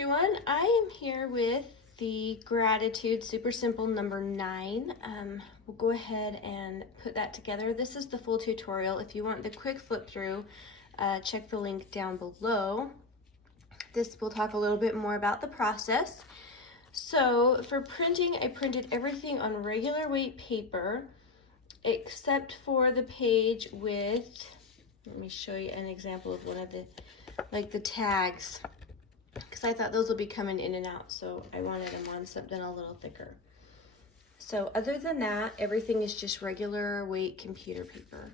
everyone, I am here with the Gratitude Super Simple number 9. We'll go ahead and put that together. This is the full tutorial. If you want the quick flip through, check the link down below. This will talk a little bit more about the process. So for printing, I printed everything on regular weight paper except for the page with, let me show you an example of one of the tags, because I thought those will be coming in and out, so I wanted them on something a little thicker. So other than that, everything is just regular weight computer paper.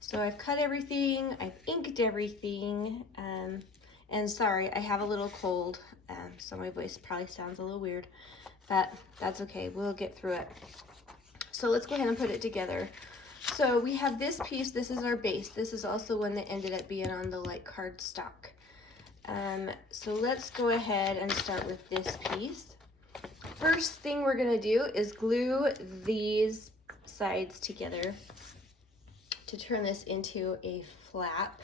So I've cut everything, I've inked everything, and sorry, I have a little cold, so my voice probably sounds a little weird, but that's okay, we'll get through it. So let's go ahead and put it together. So we have this piece, this is our base. This is also one that ended up being on the cardstock. So let's go ahead and start with this piece. First thing we're gonna do is glue these sides together to turn this into a flap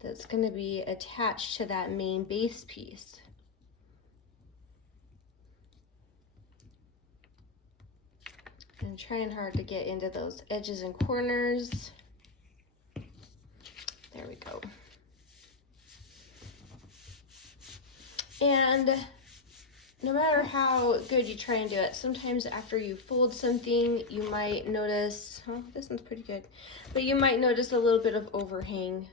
that's gonna be attached to that main base piece. I'm trying hard to get into those edges and corners. There we go. And no matter how good you try and do it, sometimes after you fold something, you might notice, oh, this one's pretty good, but you might notice a little bit of overhang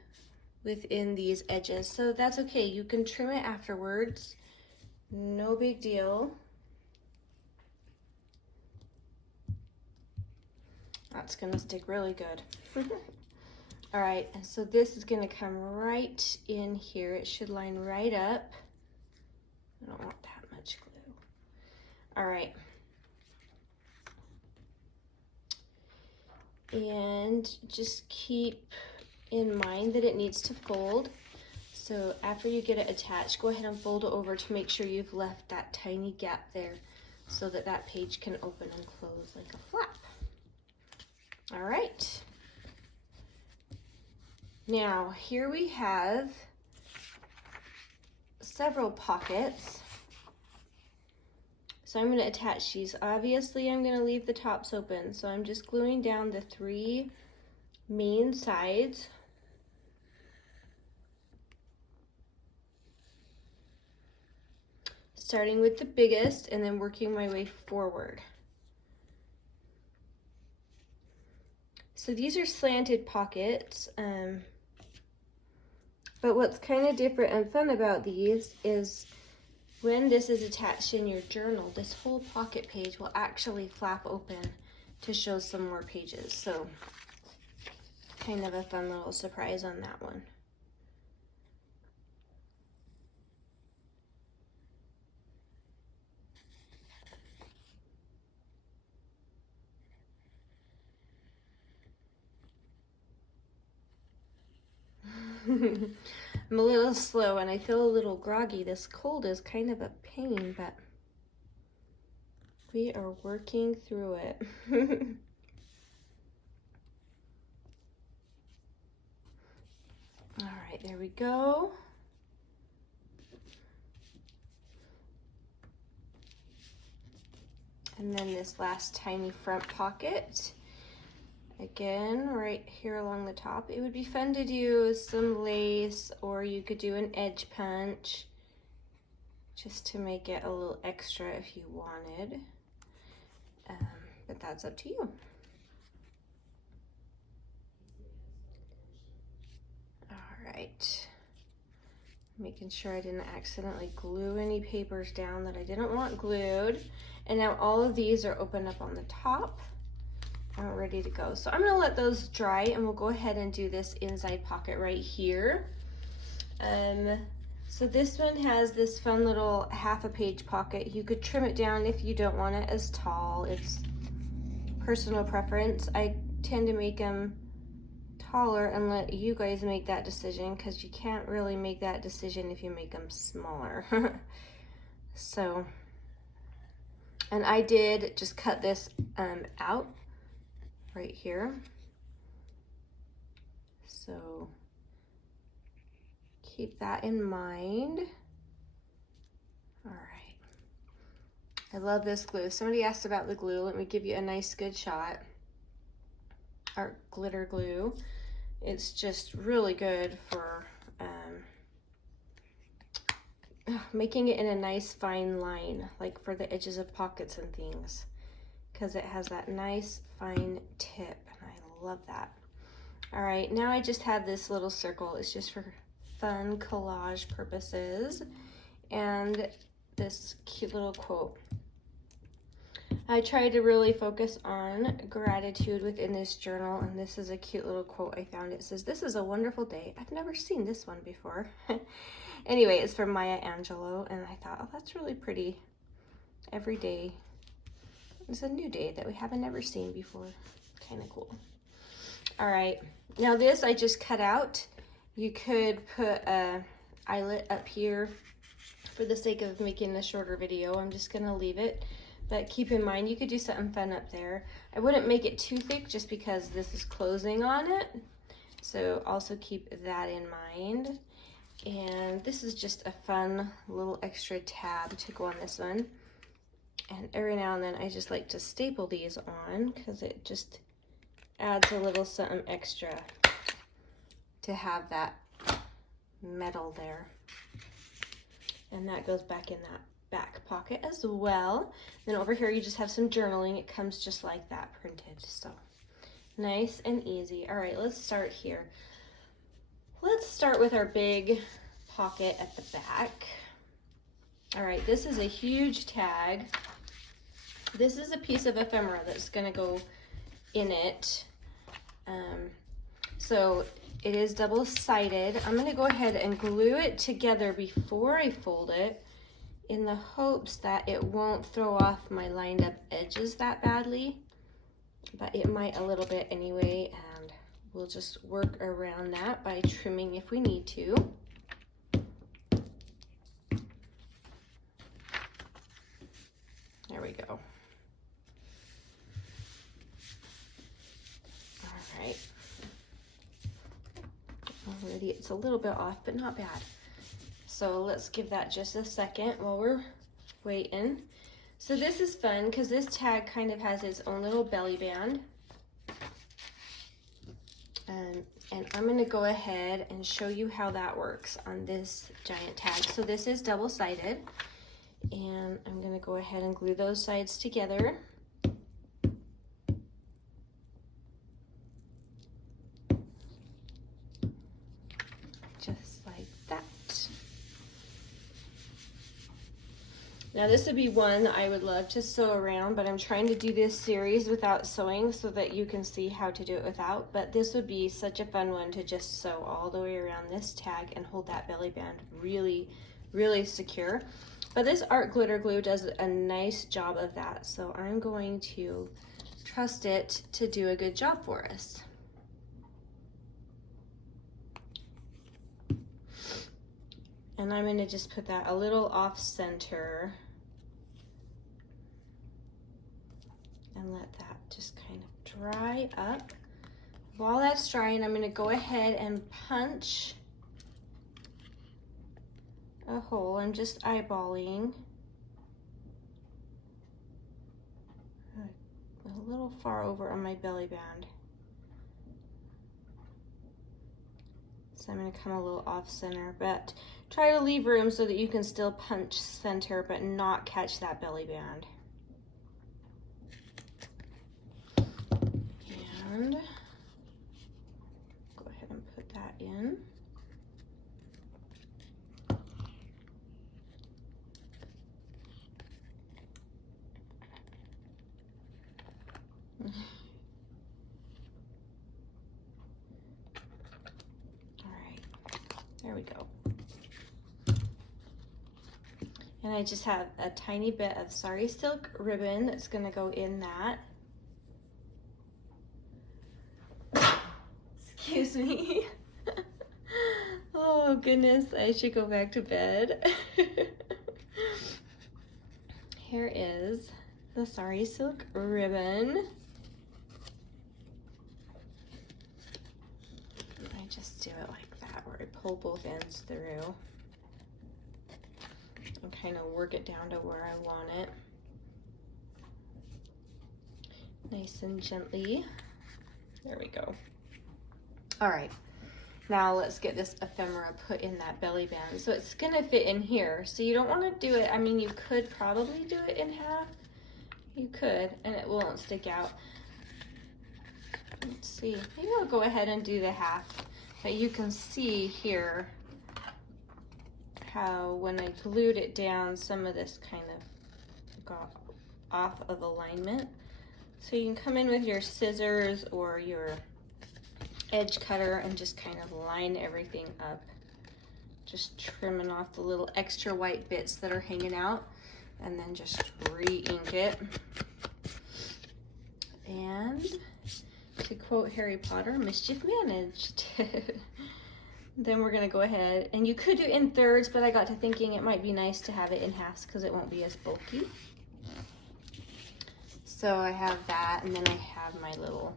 within these edges. So that's okay, you can trim it afterwards, no big deal. That's gonna stick really good. All right, and so this is gonna come right in here. It should line right up. I don't want that much glue. All right. And just keep in mind that it needs to fold. So after you get it attached, go ahead and fold it over to make sure you've left that tiny gap there so that that page can open and close like a flap. All right. Now here we have several pockets. So I'm going to attach these. Obviously I'm going to leave the tops open, so I'm just gluing down the 3 main sides. Starting with the biggest and then working my way forward. So these are slanted pockets, but what's kind of different and fun about these is when this is attached in your journal, this whole pocket page will actually flap open to show some more pages. So kind of a fun little surprise on that one. I'm a little slow and I feel a little groggy. This cold is kind of a pain, but we are working through it. All right, there we go. And then this last tiny front pocket. Again, right here along the top. It would be fun to do some lace, or you could do an edge punch just to make it a little extra if you wanted. But that's up to you. All right. Making sure I didn't accidentally glue any papers down that I didn't want glued. And now all of these are open up on the top. I'm ready to go. So I'm gonna let those dry and we'll go ahead and do this inside pocket right here. So this one has this fun little half a page pocket. You could trim it down if you don't want it as tall. It's personal preference. I tend to make them taller and let you guys make that decision, because you can't really make that decision if you make them smaller. So, and I did just cut this out right here. So keep that in mind. I love this glue. Somebody asked about the glue. Let me give you a nice good shot. Our glitter glue. It's just really good for making it in a nice fine line, like for the edges of pockets and things, because it has that nice fine tip, and I love that. All right, now I just have this little circle. It's just for fun collage purposes, and this cute little quote. I try to really focus on gratitude within this journal, and this is a cute little quote I found. It says, "This is a wonderful day." I've never seen this one before. Anyway, it's from Maya Angelou, and I thought, oh, that's really pretty. Every day is a new day that we haven't never seen before. Kind of cool. All right, now this I just cut out. You could put a eyelet up here. For the sake of making a shorter video, I'm just gonna leave it. But keep in mind, you could do something fun up there. I wouldn't make it too thick just because this is closing on it. So also keep that in mind. And this is just a fun little extra tab to go on this one. And every now and then I just like to staple these on because it just adds a little something extra to have that metal there. And that goes back in that back pocket as well. Then over here you just have some journaling. It comes just like that printed, so nice and easy. All right, let's start here. Let's start with our big pocket at the back. All right, this is a huge tag. This is a piece of ephemera that's gonna go in it. So it is double-sided. I'm gonna go ahead and glue it together before I fold it, in the hopes that it won't throw off my lined up edges that badly, but it might a little bit anyway, and we'll just work around that by trimming if we need to. There we go. All right. Already it's a little bit off, but not bad. So let's give that just a second while we're waiting. So this is fun because this tag kind of has its own little belly band. And I'm going to go ahead and show you how that works on this giant tag. So this is double-sided, and I'm going to go ahead and glue those sides together. Just like that. Now this would be one that I would love to sew around, but I'm trying to do this series without sewing so that you can see how to do it without. But this would be such a fun one to just sew all the way around this tag and hold that belly band really, really secure. But this art glitter glue does a nice job of that, so I'm going to trust it to do a good job for us. And I'm going to just put that a little off center and let that just kind of dry up. While that's drying, I'm going to go ahead and punch a hole. I'm just eyeballing a little far over on my belly band. So I'm going to come a little off center, but try to leave room so that you can still punch center but not catch that belly band. And go ahead and put that in. There we go. And I just have a tiny bit of sari silk ribbon that's going to go in that. Excuse me. Oh goodness, I should go back to bed. Here is the sari silk ribbon. I just do it like that, where I pull both ends through and kind of work it down to where I want it. nice and gently. There we go. All right, now let's get this ephemera put in that belly band. So it's gonna fit in here. So you don't wanna do it, I mean, you could probably do it in half. You could, and it won't stick out. Let's see, maybe I'll go ahead and do the half. But you can see here how when I glued it down, some of this kind of got off of alignment. So you can come in with your scissors or your edge cutter and just kind of line everything up. Just trimming off the little extra white bits that are hanging out, and then just re-ink it. And to quote Harry Potter, mischief managed. Then we're gonna go ahead, and you could do it in thirds, but I got to thinking it might be nice to have it in halves because it won't be as bulky. So I have that, and then I have my little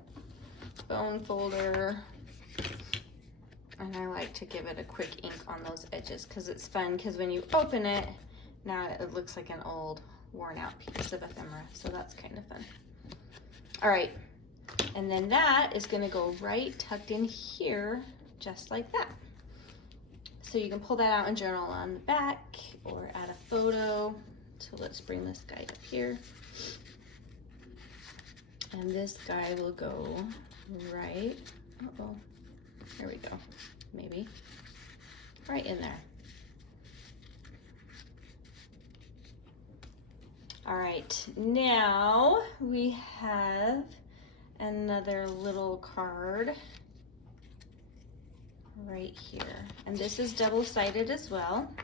bone folder, and I like to give it a quick ink on those edges because it's fun, because when you open it, now it looks like an old worn out piece of ephemera, so that's kind of fun. All right, and then that is gonna go right tucked in here, just like that. So you can pull that out and journal on the back or add a photo. So let's bring this guy up here. And this guy will go right, uh-oh, there we go, maybe, right in there. All right, now we have another little card right here. And this is double-sided as well.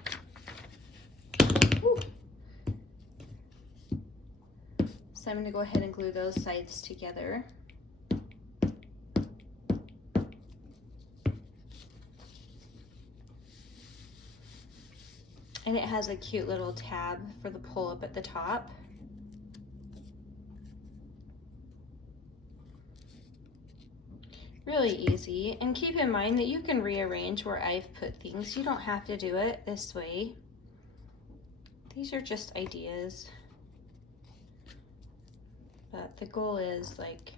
Woo. So I'm gonna go ahead and glue those sides together. And it has a cute little tab for the pull up at the top. Really easy, and keep in mind that you can rearrange where I've put things. You don't have to do it this way. These are just ideas. But the goal is like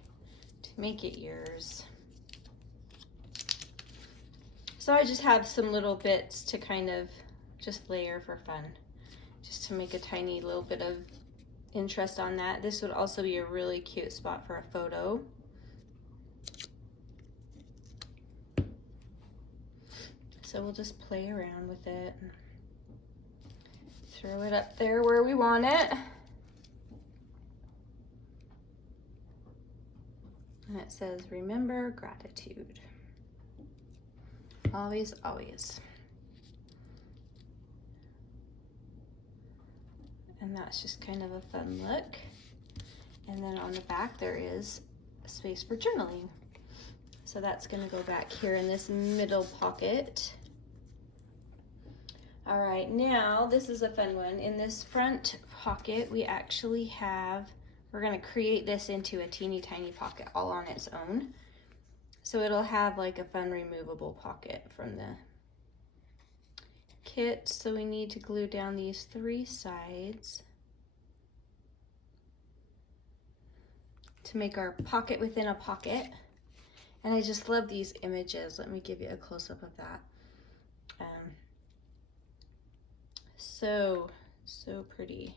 to make it yours. So I just have some little bits to kind of just layer for fun, just to make a tiny little bit of interest on that. This would also be a really cute spot for a photo. So we'll just play around with it, throw it up there where we want it. And it says, remember gratitude. Always, always. And that's just kind of a fun look. And then on the back there is a space for journaling. So that's gonna go back here in this middle pocket. All right, now this is a fun one. In this front pocket, we actually have, we're gonna create this into a teeny tiny pocket all on its own. So it'll have like a fun removable pocket from the kit. So we need to glue down these 3 sides to make our pocket within a pocket. And I just love these images. Let me give you a close-up of that. So pretty.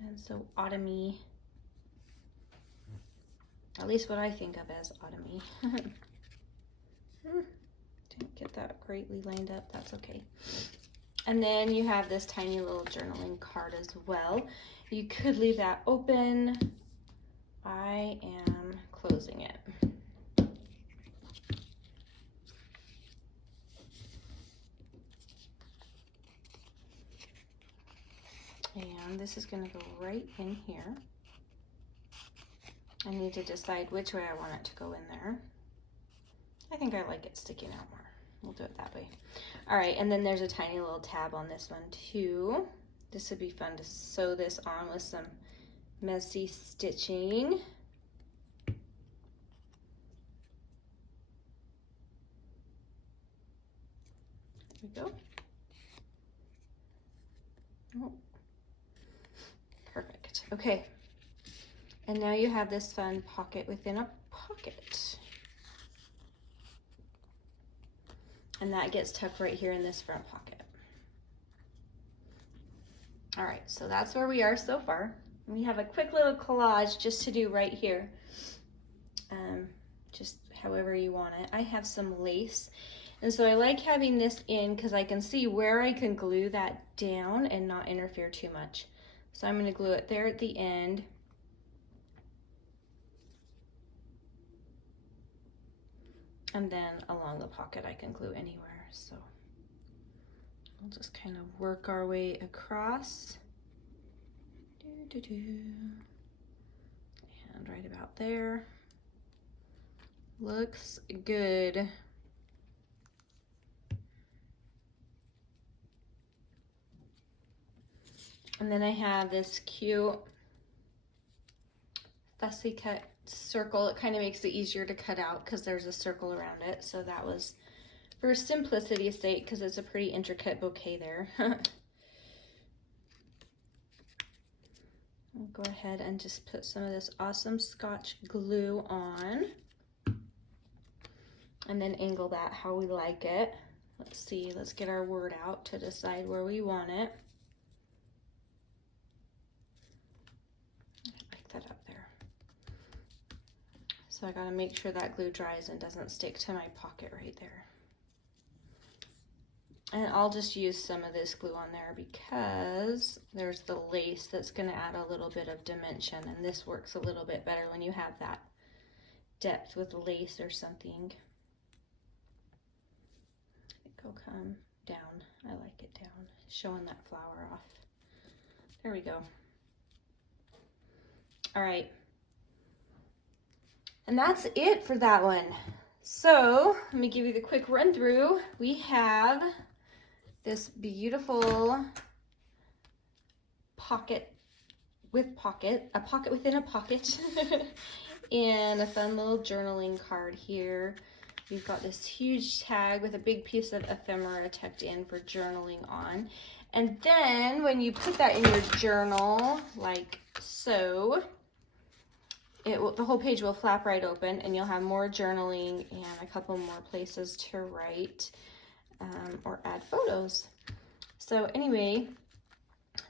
And so autumny. At least what I think of as autumny. Didn't get that greatly lined up, that's okay. And then you have this tiny little journaling card as well. You could leave that open. I am closing it. And this is going to go right in here. I need to decide which way I want it to go in there. I think I like it sticking out more. We'll do it that way. All right, and then there's a tiny little tab on this one too. This would be fun to sew this on with some messy stitching. There we go. Oh. Perfect. Okay, and now you have this fun pocket within a pocket. And that gets tucked right here in this front pocket. All right, so that's where we are so far. We have a quick little collage just to do right here. Just however you want it. I have some lace, and so I like having this in because I can see where I can glue that down and not interfere too much. So I'm going to glue it there at the end. And then along the pocket I can glue anywhere. So we'll just kind of work our way across. And right about there. Looks good. And then I have this cute fussy cut circle. It kind of makes it easier to cut out because there's a circle around it. So that was for simplicity's sake because it's a pretty intricate bouquet there. I'll go ahead and just put some of this awesome Scotch glue on. And then angle that how we like it. Let's see, let's get our word out to decide where we want it. I like that up there. So I gotta make sure that glue dries and doesn't stick to my pocket right there. And I'll just use some of this glue on there because there's the lace that's gonna add a little bit of dimension, and this works a little bit better when you have that depth with lace or something. Go come down. I like it down, showing that flower off. There we go. All right. And that's it for that one. So let me give you the quick run through. We have this beautiful pocket with pocket, a pocket within a pocket, and a fun little journaling card here. We've got this huge tag with a big piece of ephemera tucked in for journaling on. And then when you put that in your journal, like so, the whole page will flap right open and you'll have more journaling and a couple more places to write or add photos. So anyway,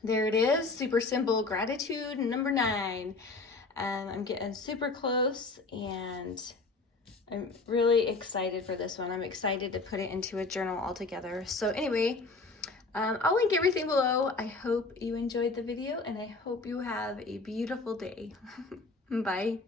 there it is, super simple gratitude number 9. I'm getting super close and I'm really excited for this one. I'm excited to put it into a journal altogether. So anyway, I'll link everything below. I hope you enjoyed the video and I hope you have a beautiful day. Bye.